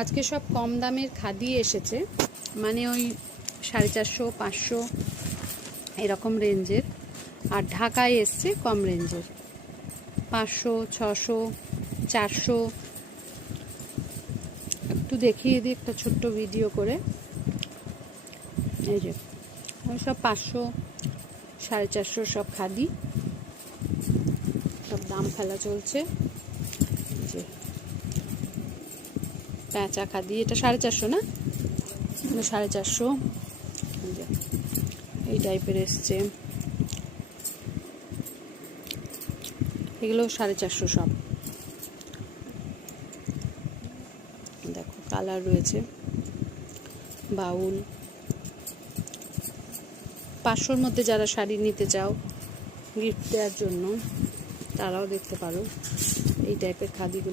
আজকে সব কম দামের খাদি এসেছে, মানে ওই 450 500 এরকম রেঞ্জের। আর ঢাকায় এসছে কম রেঞ্জের 500 600 400। একটু দেখিয়ে দিই একটা ছোট্ট ভিডিও করে। এই যে ওই সব 500 450 সব খাদি, সব দাম ফেলা চলছে। যে প্যাঁচা খাদি, এটা 450 না, 450। এই টাইপের এসছে, এগুলো 450 সব। দেখো কালার রয়েছে, বাউল। 500-র মধ্যে যারা শাড়ি নিতে চাও গিফট দেওয়ার জন্য, তারাও দেখতে পারো এই টাইপের খাদিগুলো।